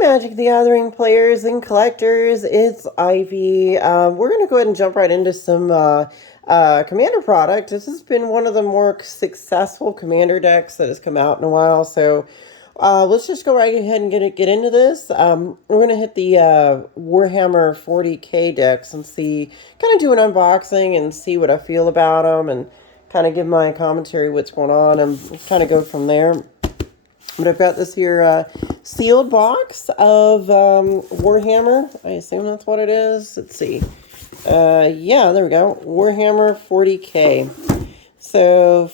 Magic the Gathering players and collectors, it's Ivy. We're going to go ahead and jump right into some Commander product. This has been one of the more successful Commander decks that has come out in a while, so let's just go right ahead and get into this. We're going to hit the Warhammer 40k decks and see, kind of do an unboxing and see what I feel about them and kind of give my commentary what's going on and kind of go from there. But I've got this here sealed box of Warhammer. I assume that's what it is. Let's see. Yeah, there we go. Warhammer 40k. So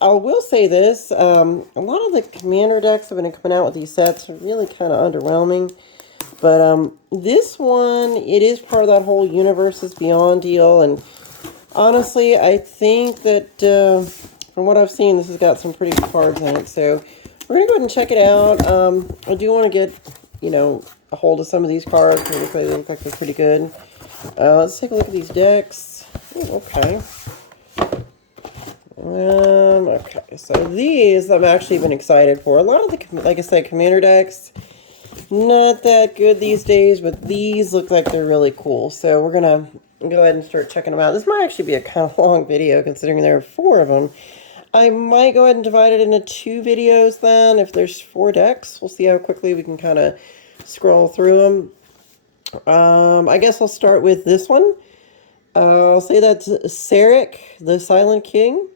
I will say this. A lot of the Commander decks have been coming out with these sets are really kind of underwhelming. But this one, it is part of that whole Universes Beyond deal. And honestly, I think that from what I've seen, this has got some pretty good cards in it. So we're going to go ahead and check it out. I do want to get, a hold of some of these cards. They look like they're pretty good. Let's take a look at these decks. Ooh, okay. Okay, so these I've actually been excited for. A lot of the, like I said, Commander decks, not that good these days, but these look like they're really cool. So we're going to go ahead and start checking them out. This might actually be a kind of long video, considering there are 4 of them. I might go ahead and divide it into 2 videos then. If there's 4 decks, we'll see how quickly we can kind of scroll through them. I guess I'll start with this one. I'll say that's Sarek, the Silent King.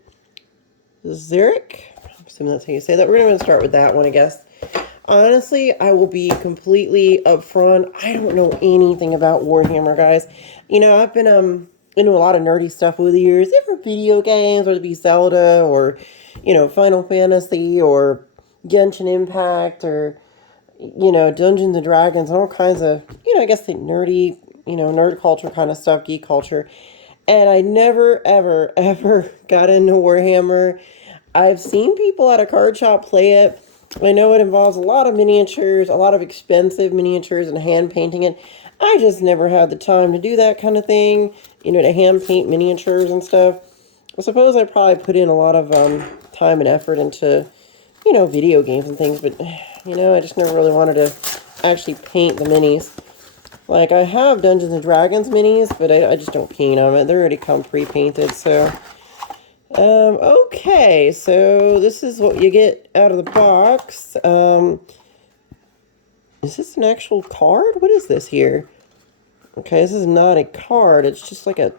Zarek? I'm assuming that's how you say that. We're going to start with that one, I guess. Honestly, I will be completely upfront. I don't know anything about Warhammer, guys. I've been into a lot of nerdy stuff over the years, different video games, whether it be Zelda or, Final Fantasy or Genshin Impact or, Dungeons and Dragons and all kinds of, I guess the nerdy, nerd culture kind of stuff, geek culture. And I never, ever, ever got into Warhammer. I've seen people at a card shop play it. I know it involves a lot of miniatures, a lot of expensive miniatures and hand painting it. I just never had the time to do that kind of thing, to hand paint miniatures and stuff. I suppose I probably put in a lot of time and effort into, video games and things, but, I just never really wanted to actually paint the minis. Like, I have Dungeons and Dragons minis, but I just don't paint them. They already come pre-painted, so. Okay, so this is what you get out of the box. Is this an actual card? What is this here? Okay, this is not a card. It's just like a...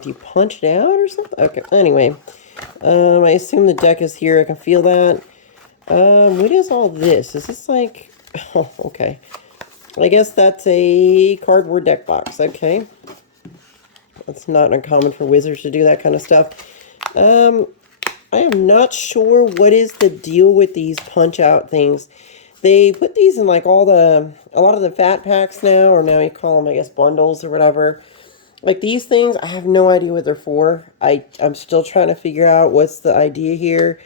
Do you punch it out or something? Okay, anyway. I assume the deck is here. I can feel that. What is all this? Is this like... Oh, okay. I guess that's a cardboard deck box. Okay. That's not uncommon for wizards to do that kind of stuff. I am not sure what is the deal with these punch-out things. They put these in like a lot of the fat packs now, or now you call them, I guess, bundles or whatever. Like these things, I have no idea what they're for. I'm still trying to figure out what's the idea here.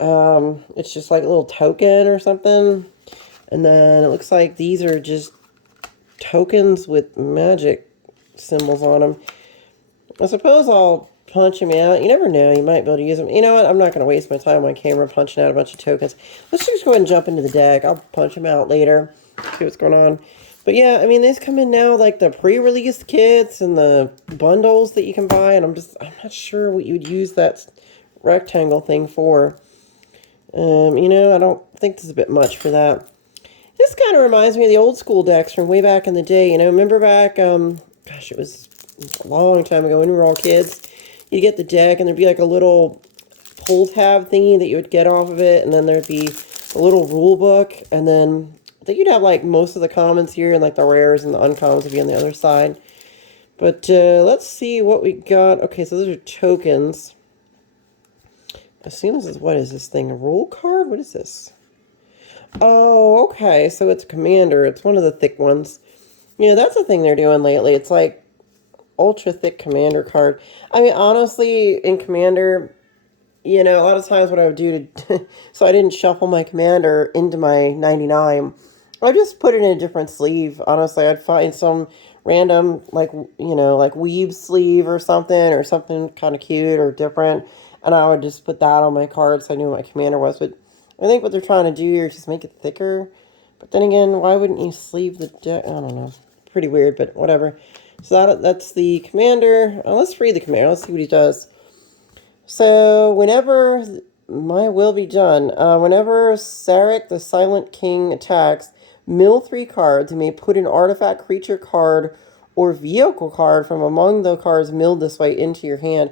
It's just like a little token or something. And then it looks like these are just tokens with magic symbols on them. I suppose I'll punch them out. You never know. You might be able to use them. You know what? I'm not going to waste my time on camera punching out a bunch of tokens. Let's just go ahead and jump into the deck. I'll punch them out later. See what's going on. But yeah, I mean, these come in now like the pre-released kits and the bundles that you can buy. And I'm not sure what you would use that rectangle thing for. I don't think this is a bit much for that. This kind of reminds me of the old school decks from way back in the day. Remember back, gosh, it was a long time ago when we were all kids. You'd get the deck and there'd be like a little pull tab thingy that you would get off of it. And then there'd be a little rule book. And then I think you'd have like most of the commons here and like the rares and the uncommons would be on the other side. But let's see what we got. Okay, so those are tokens. I assume this is, what is this thing? A rule card? What is this? Oh, okay, so it's Commander. It's one of the thick ones. That's the thing they're doing lately. It's like ultra thick Commander card. I mean, honestly, in Commander, a lot of times what I would do to, so I didn't shuffle my Commander into my 99, I just put it in a different sleeve. Honestly, I'd find some random, like weave sleeve or something kind of cute or different, and I would just put that on my card so I knew what my Commander was. But I think what they're trying to do here is just make it thicker. But then again, why wouldn't you sleeve the deck? I don't know. Pretty weird, but whatever. So that's the commander. Let's read the commander. Let's see what he does. So whenever my will be done. Whenever Sarek the Silent King attacks, mill 3 cards. You may put an artifact, creature card, or vehicle card from among the cards milled this way into your hand.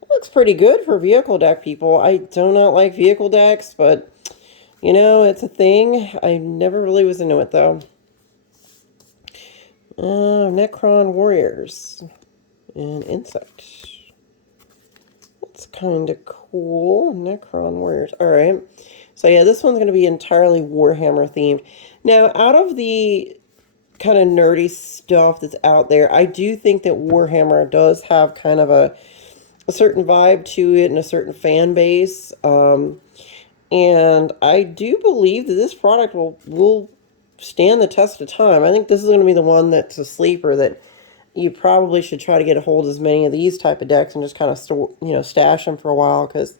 It looks pretty good for vehicle deck people. I do not like vehicle decks, but you know, it's a thing. I never really was into it, though. Necron Warriors. And Insect. That's kind of cool. Necron Warriors. Alright. So, yeah, this one's going to be entirely Warhammer themed. Now, out of the kind of nerdy stuff that's out there, I do think that Warhammer does have kind of a certain vibe to it and a certain fan base. And I do believe that this product will stand the test of time. I think this is going to be the one that's a sleeper that you probably should try to get a hold of as many of these type of decks and just kind of store, stash them for a while, because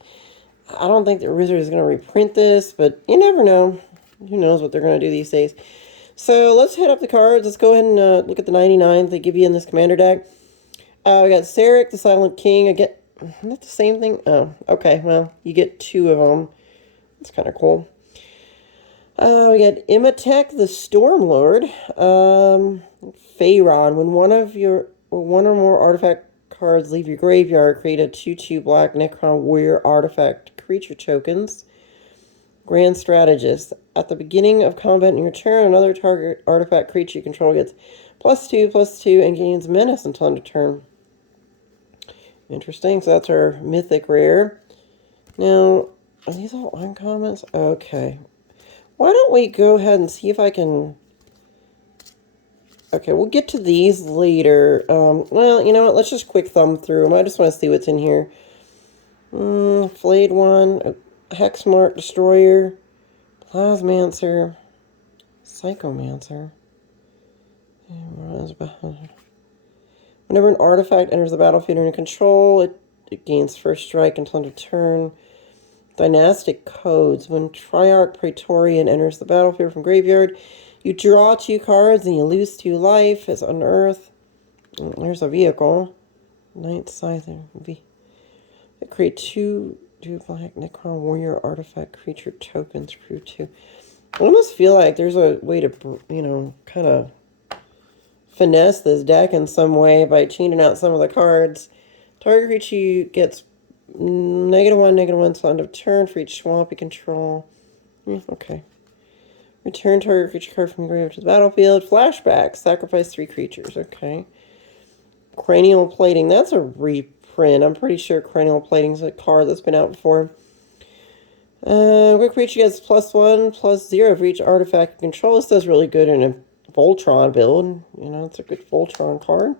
I don't think that Wizard is going to reprint this, but you never know. Who knows what they're going to do these days. So let's hit up the cards. Let's go ahead and look at the 99 they give you in this commander deck. We got Sarek the Silent King. I get, isn't that the same thing? Oh, okay. Well, you get 2 of them. That's kind of cool. We got Imatek the Stormlord. Pharaon. When one or more artifact cards leave your graveyard, create a 2/2 black Necron Warrior artifact creature tokens. Grand Strategist. At the beginning of combat in your turn, another target artifact creature you control gets +2/+2 and gains menace until end of turn. Interesting. So that's our mythic rare. Now, are these all uncommons? Okay. Why don't we go ahead and see if I can... Okay, we'll get to these later. Well, you know what? Let's just quick thumb through them. I just want to see what's in here. Flayed one, Hexmark Destroyer, Plasmancer, Psychomancer. Whenever an artifact enters the battlefield under control, it gains first strike until end of turn. Dynastic Codes. When Triarch Praetorian enters the battlefield from graveyard, you draw 2 cards and you lose 2 life as unearth. There's a vehicle. Night Scyther. It creates 2 black Necron Warrior artifact creature tokens. Prove 2. I almost feel like there's a way to, kind of finesse this deck in some way by changing out some of the cards. Target creature gets -1/-1 till end of turn for each swamp you control. Okay. Return target creature card from graveyard to the battlefield. Flashback. Sacrifice 3 creatures. Okay. Cranial Plating. That's a reprint. I'm pretty sure Cranial Plating is a card that's been out before. Quick creature gets +1/+0 for each artifact you control. This does really good in a Voltron build. It's a good Voltron card.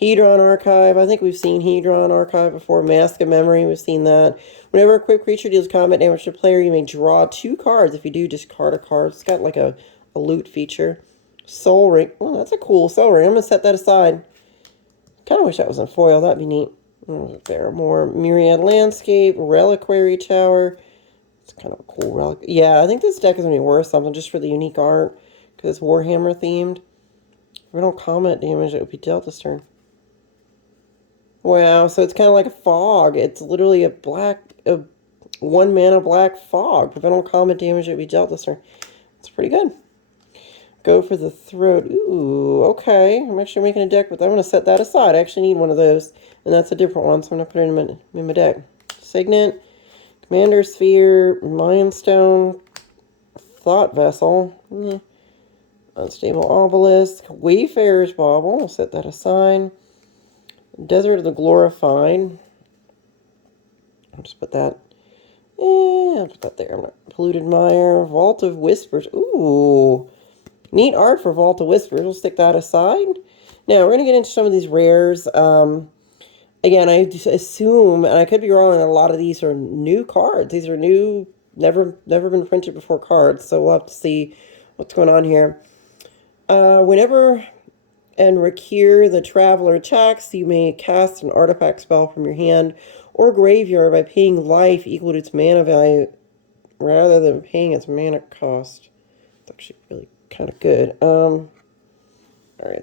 Hedron Archive. I think we've seen Hedron Archive before. Mask of Memory. We've seen that. Whenever a quick creature deals combat damage to a player, you may draw 2 cards. If you do, discard a card. It's got like a loot feature. Soul Ring. Oh, that's a cool Soul Ring. I'm going to set that aside. Kind of wish that was in foil. That'd be neat. There are more. Myriad Landscape. Reliquary Tower. It's kind of a cool relic. Yeah, I think this deck is going to be worth something just for the unique art, because it's Warhammer themed. If we don't combat damage, it would be dealt this turn. Wow, so it's kind of like a fog. It's literally a 1 mana black fog. Prevent all combat damage that we dealt this turn. It's pretty good. Go for the Throat. Ooh, okay. I'm actually making a deck, but I'm going to set that aside. I actually need one of those, and that's a different one, so I'm going to put it in my deck. Signet, Commander Sphere, Mind Stone, Thought Vessel, Unstable Obelisk, Wayfarer's Bauble. I'll set that aside. Desert of the Glorified. I'll just put that. I'll put that there. Polluted Mire. Vault of Whispers. Ooh. Neat art for Vault of Whispers. We'll stick that aside. Now, we're going to get into some of these rares. Again, I assume, and I could be wrong, that a lot of these are new cards. These are new, never been printed before cards. So we'll have to see what's going on here. Whenever Rakir the Traveler attacks, you may cast an artifact spell from your hand or graveyard by paying life equal to its mana value rather than paying its mana cost. It's actually really kind of good. Alright,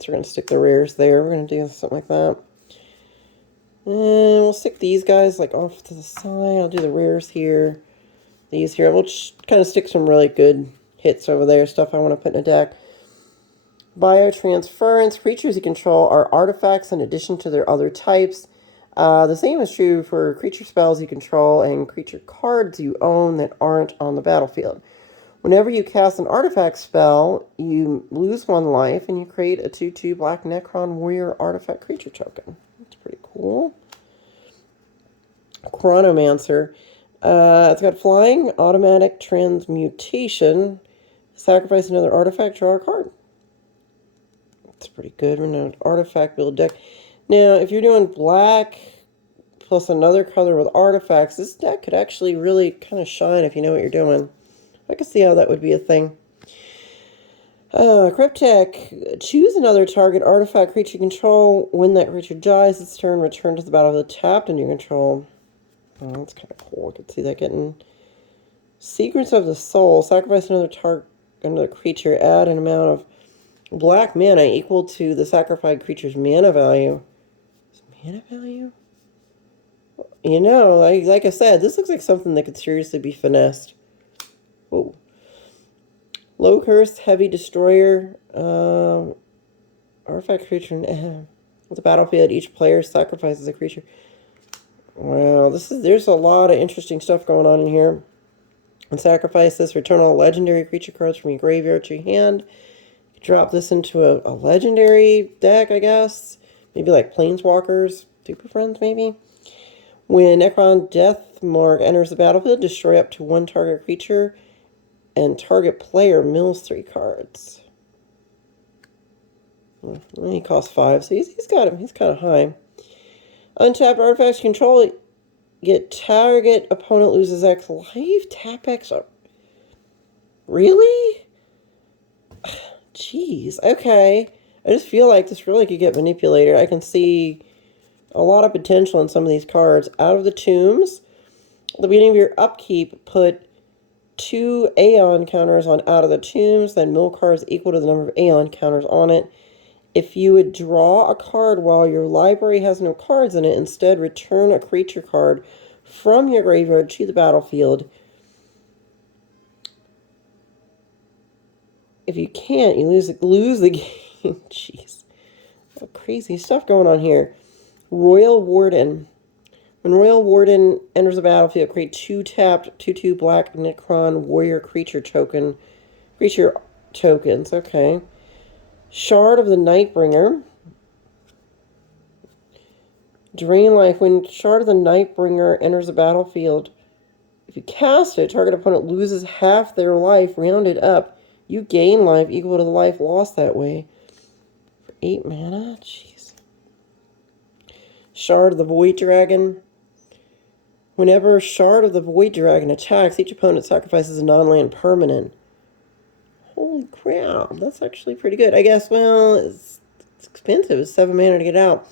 so we're going to stick the rares there. We're going to do something like that. And we'll stick these guys like off to the side. I'll do the rares here. These here. We'll just kind of stick some really good hits over there. Stuff I want to put in a deck. Biotransference. Creatures you control are artifacts in addition to their other types. The same is true for creature spells you control and creature cards you own that aren't on the battlefield. Whenever you cast an artifact spell, you lose 1 life and you create a 2/2 black Necron warrior artifact creature token. That's pretty cool. Chronomancer. It's got flying, automatic transmutation. Sacrifice another artifact, draw a card. That's pretty good. We're an artifact build deck. Now, if you're doing black plus another color with artifacts, this deck could actually really kind of shine if you know what you're doing. I can see how that would be a thing. Cryptek. Choose another target artifact creature you control. When that creature dies, its turn, return to the battlefield tapped under your control. Oh, that's kind of cool. I could see that getting... Secrets of the Soul. Sacrifice another creature. Add an amount of black mana equal to the sacrificed creature's mana value. Is mana value? You know, like I said, this looks like something that could seriously be finessed. Whoa. Low Curse, Heavy Destroyer, artifact creature. With the battlefield, each player sacrifices a creature. Wow, there's a lot of interesting stuff going on in here. And sacrifice this, return all legendary creature cards from your graveyard to your hand. Drop this into a legendary deck, I guess. Maybe like Planeswalkers, Super Friends, maybe. When Necron Deathmark enters the battlefield, destroy up to 1 target creature. And target player mills 3 cards. He costs 5, so he's kind of high. Untapped artifacts control. Get target opponent loses X life. Tap X. Really? Jeez. Okay. I just feel like this really could get manipulated. I can see a lot of potential in some of these cards. Out of the Tombs. At the beginning of your upkeep, put 2 Aeon counters on Out of the Tombs, then mill cards equal to the number of Aeon counters on it. If you would draw a card while your library has no cards in it, instead return a creature card from your graveyard to the battlefield. If you can't, you lose the game. Jeez. Crazy stuff going on here. Royal Warden. When Royal Warden enters the battlefield, create 2 tapped 2/2 black Necron warrior creature tokens. Okay. Shard of the Nightbringer. Drain life. When Shard of the Nightbringer enters the battlefield, if you cast it, target opponent loses half their life, rounded up. You gain life equal to the life lost that way. For 8 mana? Jeez. Shard of the Void Dragon. Whenever Shard of the Void Dragon attacks, each opponent sacrifices a non-land permanent. Holy crap, that's actually pretty good. I guess, well, it's expensive. It's 7 mana to get out.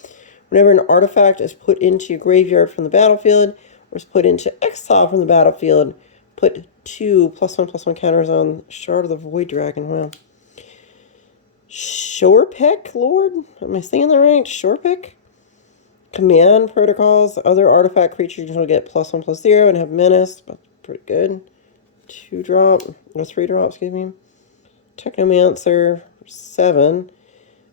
Whenever an artifact is put into your graveyard from the battlefield, or is put into exile from the battlefield, put 2 +1/+1 counters on Shard of the Void Dragon. Wow. Shorepeck Lord? Am I saying that right? Shorepeck? Command protocols. Other artifact creatures will get +1/+0 and have menace. That's pretty good. 2 drop, or 3 drop, excuse me. Technomancer, 7.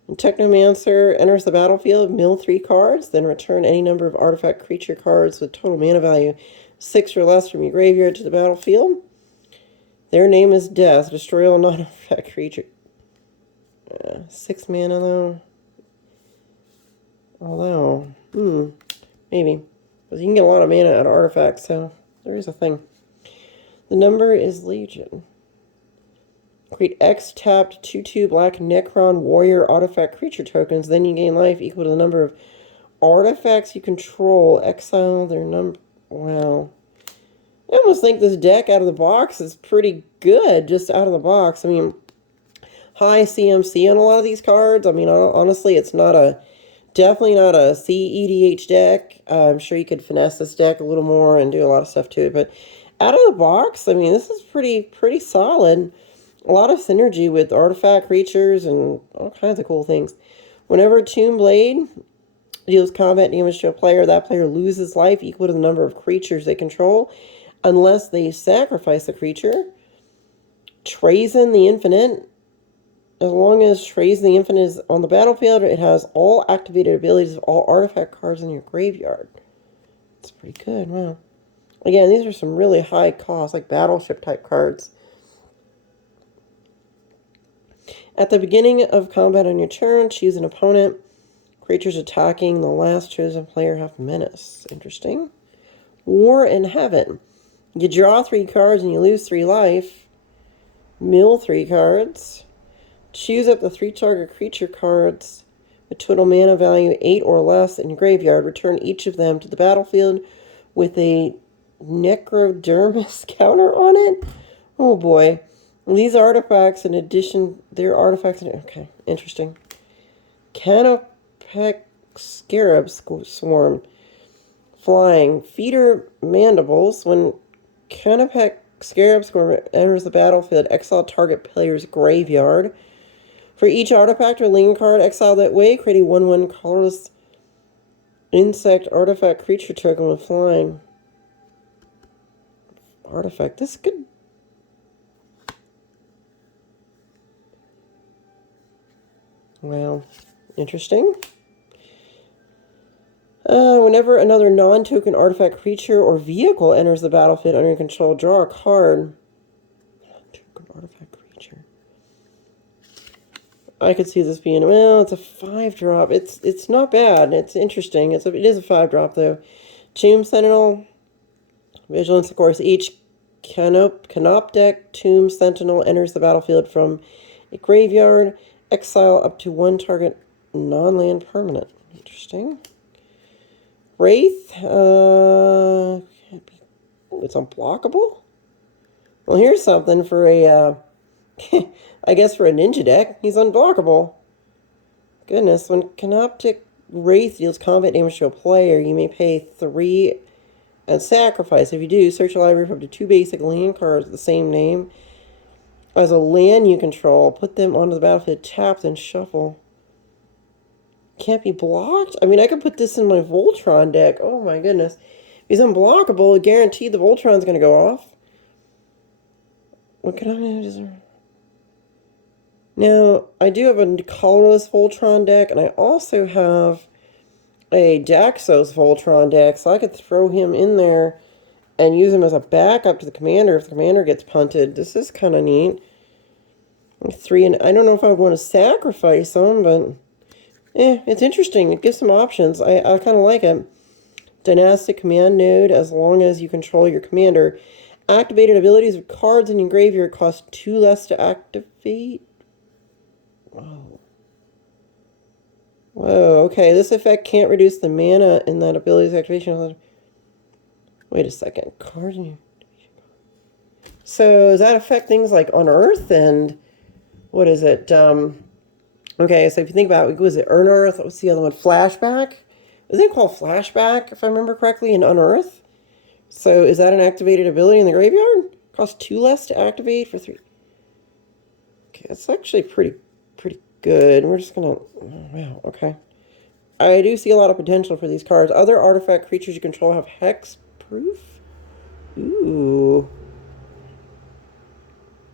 When Technomancer enters the battlefield, mill 3 cards, then return any number of artifact creature cards with total mana value 6 or less from your graveyard to the battlefield. Their name is Death. Destroy all non-artifact creature. 6 mana though. Although, maybe. Because you can get a lot of mana out of artifacts, so there is a thing. The number is Legion. Create X tapped 2/2 black Necron warrior artifact creature tokens. Then you gain life equal to the number of artifacts you control. Exile their number. Wow. I almost think this deck out of the box is pretty good, just out of the box. I mean, high CMC on a lot of these cards. I mean, honestly, it's definitely not a CEDH deck. I'm sure you could finesse this deck a little more and do a lot of stuff to it. But out of the box, I mean, this is pretty solid. A lot of synergy with artifact creatures and all kinds of cool things. Whenever Tomb Blade deals combat damage to a player, that player loses life equal to the number of creatures they control, unless they sacrifice the creature. Trazen the Infinite. As long as Trazen the Infinite is on the battlefield, it has all activated abilities of all artifact cards in your graveyard. That's pretty good, wow. Again, these are some really high cost, like battleship type cards. At the beginning of combat on your turn, choose an opponent. Creatures attacking the last chosen player have menace. Interesting. War in Heaven. You draw 3 cards and you lose 3 life. Mill 3 cards. Choose up to 3 target creature cards with total mana value 8 or less in your graveyard. Return each of them to the battlefield with a Necrodermis counter on it. Oh boy. These artifacts, in addition, they're artifacts. Okay, interesting. Canopec Scarab Swarm. Flying. Feeder Mandibles. When Canopec Scarab Swarm enters the battlefield, exile target player's graveyard. For each artifact or link card exiled that way, create a 1/1 colorless insect artifact creature token with flying. Artifact. This could... Wow. Interesting. Whenever another non-token artifact creature or vehicle enters the battlefield under your control, draw a card. Non-token artifact creature. I could see this being, well, it's a 5-drop. It's not bad. It's interesting. It is a 5-drop though. Tomb Sentinel. Vigilance, of course. Each Canoptech Tomb Sentinel enters the battlefield from a graveyard. Exile up to 1 target non-land permanent. Interesting. Wraith. It's unblockable? Well, here's something for a, I guess for a ninja deck. He's unblockable. Goodness, when Canoptic Wraith deals combat damage to a player, you may pay 3 and sacrifice. If you do, search your library for up to 2 basic land cards with the same name as a land you control. Put them onto the battlefield tapped and shuffle. Can't be blocked? I mean, I could put this in my Voltron deck. Oh my goodness. If he's unblockable, guaranteed the Voltron's going to go off. What can I do? Now, I do have a colorless Voltron deck, and I also have a Daxos Voltron deck, so I could throw him in there and use him as a backup to the commander if the commander gets punted. This is kind of neat. 3, and I don't know if I would want to sacrifice him, but it's interesting. It gives some options. I kind of like it. Dynastic command node, as long as you control your commander. Activated abilities of cards in your graveyard cost 2 less to activate. Whoa. Whoa, okay. This effect can't reduce the mana in that ability's activation. Wait a second. Cards in your... So does that affect things like Unearth and... What is it? Okay, so if you think about it, was it Unearth? What's the other one? Flashback? Isn't it called Flashback, if I remember correctly, in Unearth? So is that an activated ability in the graveyard? Costs 2 less to activate for 3. Okay, that's actually pretty good. We're just gonna... Oh, wow, okay. I do see a lot of potential for these cards. Other artifact creatures you control have hex proof? Ooh.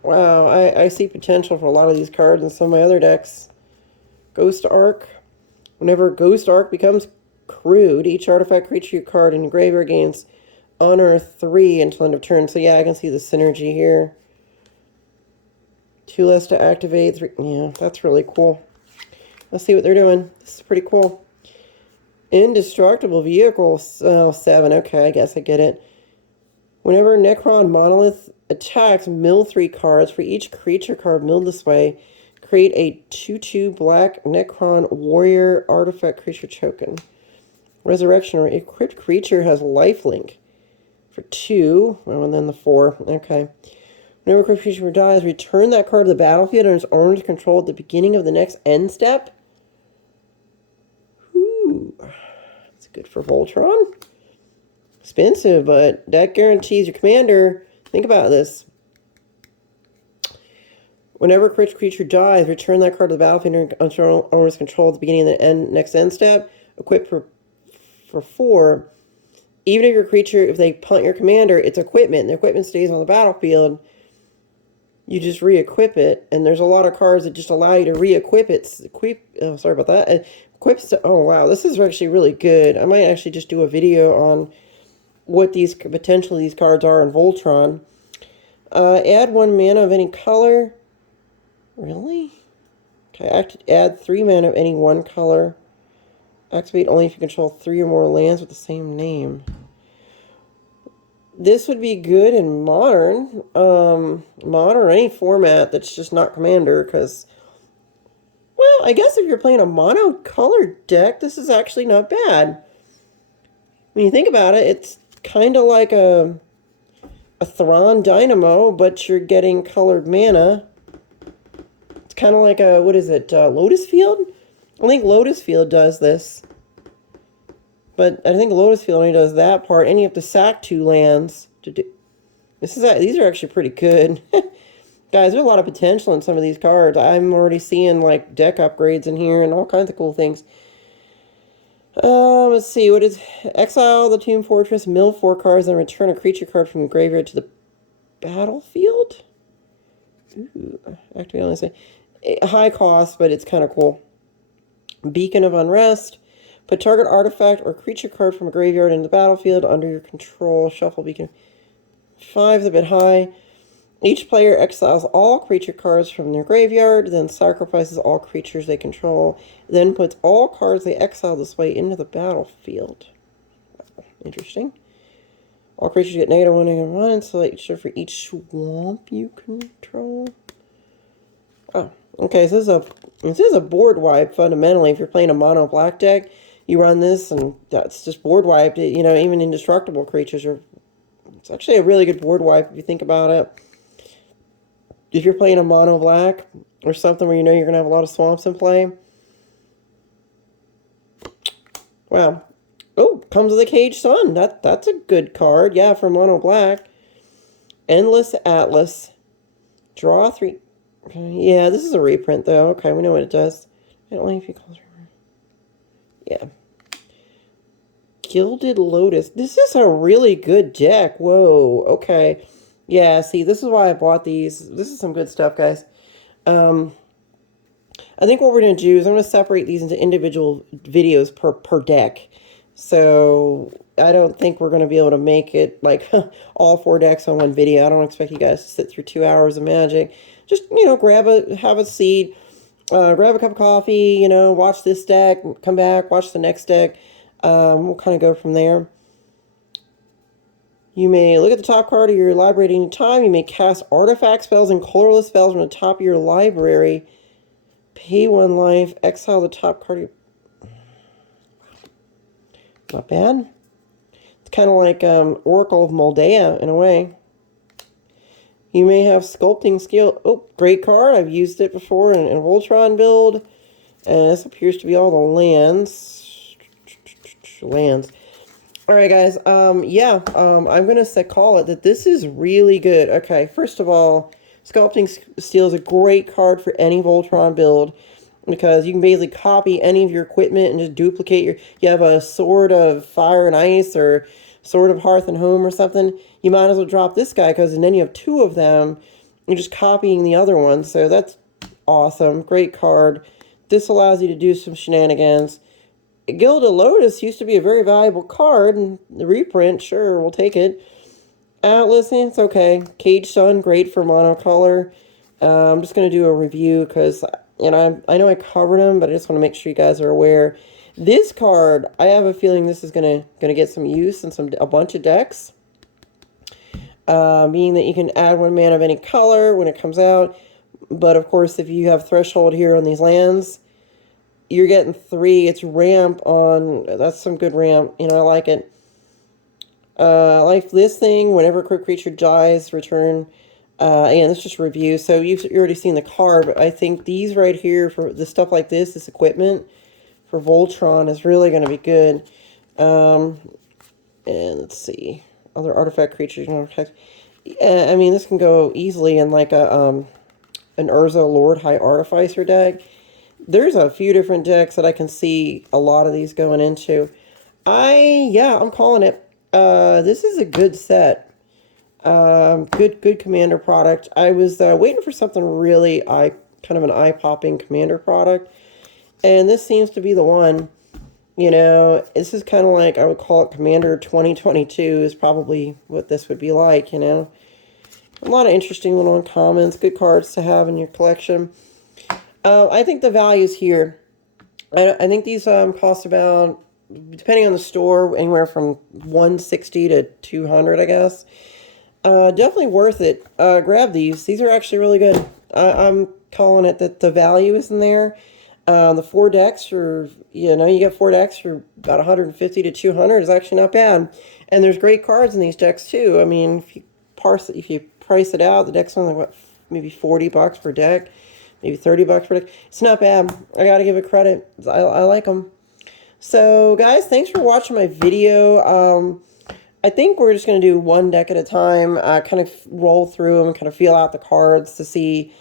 Wow, I see potential for a lot of these cards in some of my other decks. Ghost Arc. Whenever Ghost Arc becomes crewed, each artifact creature card in your graveyard gains Unearth 3 until end of turn. So yeah, I can see the synergy here. 2 less to activate. 3. Yeah, that's really cool. Let's see what they're doing. This is pretty cool. Indestructible Vehicle. Oh, 7. Okay, I guess I get it. Whenever Necron Monolith attacks, mill 3 cards. For each creature card milled this way, create a 2/2 black Necron Warrior artifact creature token. Resurrection or equipped creature has lifelink for 2. Oh, and then the 4. Okay. Whenever a equipped creature dies, return that card to the battlefield under its owner's control at the beginning of the next end step. Ooh. That's good for Voltron. Expensive, but that guarantees your commander. Think about this. Whenever a creature dies, return that card to the battlefield under owner's control at the beginning of the next end step. Equip for 4. Even if your creature, if they punt your commander, it's equipment, and the equipment stays on the battlefield. You just re-equip it, and there's a lot of cards that just allow you to re-equip it. Oh, sorry about that. Equips. Oh wow, this is actually really good. I might actually just do a video on what these potentially these cards are in Voltron. Add 1 mana of any color. Really? Okay, add 3 mana of any one color. Activate only if you control 3 or more lands with the same name. This would be good in Modern. Modern or any format that's just not Commander, because, well, I guess if you're playing a mono-colored deck, this is actually not bad. When you think about it, it's kind of like a Thrawn Dynamo, but you're getting colored mana. It's kind of like a, what is it, Lotus Field? I think Lotus Field does this. But I think Lotus Field only does that part, and you have to sack 2 lands to do. These are actually pretty good. Guys, there's a lot of potential in some of these cards. I'm already seeing, like, deck upgrades in here and all kinds of cool things. Let's see. What is... Exile the Tomb Fortress, mill 4 cards, and return a creature card from the graveyard to the battlefield? Ooh, activate only say... High cost, but it's kind of cool. Beacon of Unrest. Put target artifact or creature card from a graveyard into the battlefield under your control. Shuffle Beacon. 5 is a bit high. Each player exiles all creature cards from their graveyard, then sacrifices all creatures they control, then puts all cards they exile this way into the battlefield. Interesting. All creatures get -1, -1, so for each swamp you control. Oh, okay, so this is a board wipe, fundamentally. If you're playing a mono black deck, you run this, and that's just board wiped. You know, even indestructible creatures are... It's actually a really good board wipe if you think about it. If you're playing a mono black or something where you know you're going to have a lot of swamps in play. Wow. Oh, comes with a Caged Sun. That's a good card. Yeah, for mono black. Endless Atlas. Draw 3. Okay, yeah, this is a reprint though. Okay, we know what it does. I don't like if you call it. Yeah. Gilded Lotus. This is a really good deck. Whoa. Okay. Yeah, see, this is why I bought these. This is some good stuff, guys. I think what we're going to do is I'm going to separate these into individual videos per deck. So I don't think we're going to be able to make it like all 4 decks on one video. I don't expect you guys to sit through 2 hours of Magic. Just, you know, have a seat, grab a cup of coffee, you know, watch this deck, come back, watch the next deck. We'll kind of go from there. You may look at the top card of your library at any time. You may cast artifact spells and colorless spells from the top of your library. Pay 1 life. Exile the top card of your... Not bad. It's kind of like Oracle of Moldea in a way. You may have Sculpting Skill. Oh, great card. I've used it before in Voltron build. And this appears to be all the lands. Alright, guys. I'm going to call it that this is really good. Okay, first of all, Sculpting Steel is a great card for any Voltron build, because you can basically copy any of your equipment and just duplicate you have a Sword of Fire and Ice or Sword of Hearth and Home or something, you might as well drop this guy, because then you have 2 of them, you're just copying the other one, so that's awesome. Great card. This allows you to do some shenanigans. Gilded Lotus used to be a very valuable card, and the reprint, sure, we'll take it. Atlas, it's okay. Caged Sun, great for monocolor. I'm just going to do a review because, you know, I know I covered them, but I just want to make sure you guys are aware. This card, I have a feeling this is going to get some use in a bunch of decks. Meaning that you can add 1 mana of any color when it comes out. But, of course, if you have Threshold here on these lands, you're getting 3. It's ramp on... That's some good ramp. You know, I like it. Like this thing, whenever a creature dies, return... again, this is just review. So you've already seen the card, but I think these right here, for the stuff like this equipment, for Voltron is really going to be good. And let's see. Other artifact creatures. I mean, this can go easily in like a... an Urza Lord High Artificer deck. There's a few different decks that I can see a lot of these going into. Yeah, I'm calling it. This is a good set. Good commander product. I was waiting for something really kind of an eye-popping commander product, and this seems to be the one. You know, this is kind of like, I would call it Commander 2022 is probably what this would be like, you know. A lot of interesting little uncommons, good cards to have in your collection. I think the values here, I think these cost about, depending on the store, anywhere from $160 to $200, I guess. Definitely worth it. Grab these. These are actually really good. I'm calling it that the value is in there. The 4 decks for, you know, you get 4 decks for about 150 to 200 is actually not bad. And there's great cards in these decks too. I mean, if you price it out, the deck's only what, maybe $40 per deck, maybe $30 per deck. It's not bad. I gotta give it credit. I like them. So guys, thanks for watching my video. I think we're just going to do one deck at a time, kind of roll through them and kind of feel out the cards to see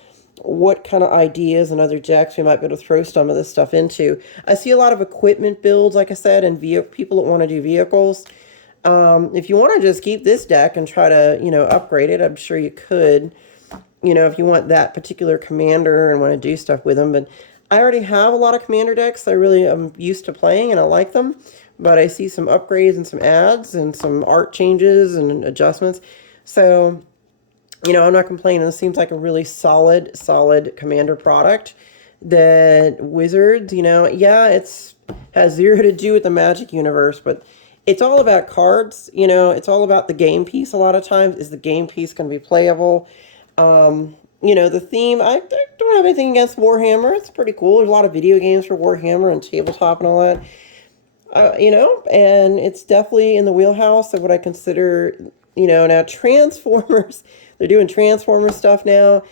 what kind of ideas and other decks we might be able to throw some of this stuff into. I see a lot of equipment builds, like I said, and people that want to do vehicles. If you want to just keep this deck and try to, you know, upgrade it, I'm sure you could, you know, if you want that particular commander and want to do stuff with them. But I already have a lot of commander decks I really am used to playing, and I like them. But I see some upgrades and some adds and some art changes and adjustments. So, you know, I'm not complaining. This seems like a really solid commander product that Wizards, you know, yeah, has zero to do with the Magic universe, but it's all about cards. You know, it's all about the game piece a lot of times. Is the game piece going to be playable? You know, the theme, I don't have anything against Warhammer. It's pretty cool. There's a lot of video games for Warhammer and tabletop and all that. You know, and it's definitely in the wheelhouse of what I consider, you know, now Transformers, they're doing Transformers stuff now.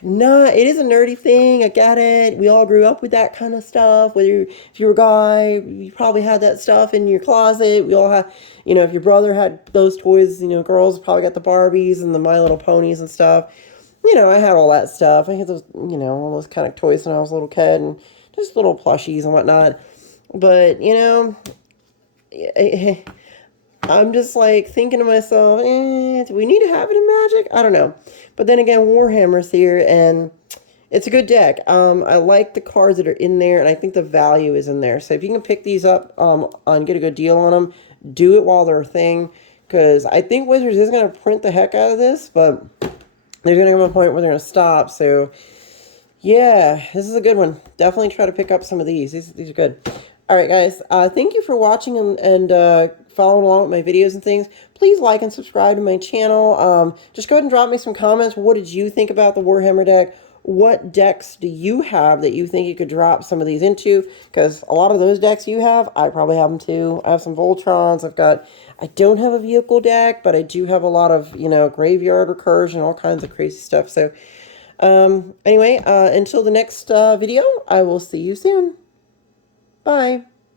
Nah, it is a nerdy thing. I get it. We all grew up with that kind of stuff. If you were a guy, you probably had that stuff in your closet. We all have, you know, if your brother had those toys, you know, girls probably got the Barbies and the My Little Ponies and stuff. You know, I had all that stuff. I had those, you know, all those kind of toys when I was a little kid, and just little plushies and whatnot. But, you know, I'm just like thinking to myself, do we need to have it in Magic? I don't know. But then again, Warhammer's here, and it's a good deck. I like the cards that are in there, and I think the value is in there. So if you can pick these up and get a good deal on them, do it while they're a thing. Because I think Wizards is going to print the heck out of this, but there's going to come a point where they're going to stop. So, yeah, this is a good one. Definitely try to pick up some of these. These are good. All right, guys, thank you for watching and following along with my videos and things. Please like and subscribe to my channel. Just go ahead and drop me some comments. What did you think about the Warhammer deck? What decks do you have that you think you could drop some of these into? Because a lot of those decks you have, I probably have them too. I have some Voltrons. I don't have a vehicle deck, but I do have a lot of, you know, graveyard recursion, all kinds of crazy stuff. So, anyway, until the next video, I will see you soon. Bye.